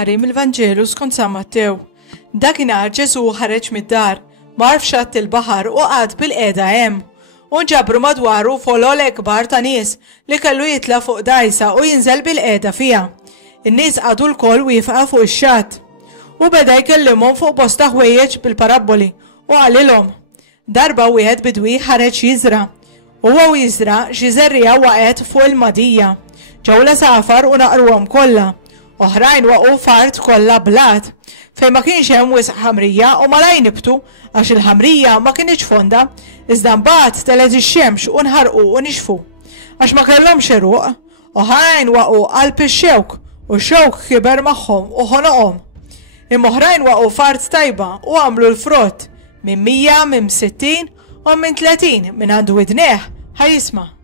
Qari mill-Vanġelu skont San Mattew. Dakinhar Ġesu ħareġ mid-dar, mar f'xatt il-baħar u qgħad bil-qiegħda hemm. U nġabru madwaru folol kbar ta' nies li kellu jitla fuq dajsa u jinżel bil-qiegħda fiha. In-nies qagħdu l-koll wieqfa fuq ix-xatt. U beda jkellimhom fuq bosta ħwejjeġ bil-parabboli u għalilhom: darba wieħed bidwi ħareġ jiżra. Huwa jiżra xi żerriegħa waqgħet fuq il-madija. Ġew l-safar u naqruhom kollha. Oħrajn waqgħu fart kollha blat fejn ma kienx hemm wisq ħamrija u malajn nibtu għax il-ħamrija ma kienx fonda, iżda mbagħad telet ix-xemx u nħarqu u nixfu għax ma kellhomx eruq. Oħrajn waqgħu qalb ix-xewk u x-xewk kiber magħhom u ħonoqhom. Imma oħrajn waqgħu fart tajba u għamlu l-frott minn 100, minn 60 u minn 30 min għandu widnejh ħajjisma'.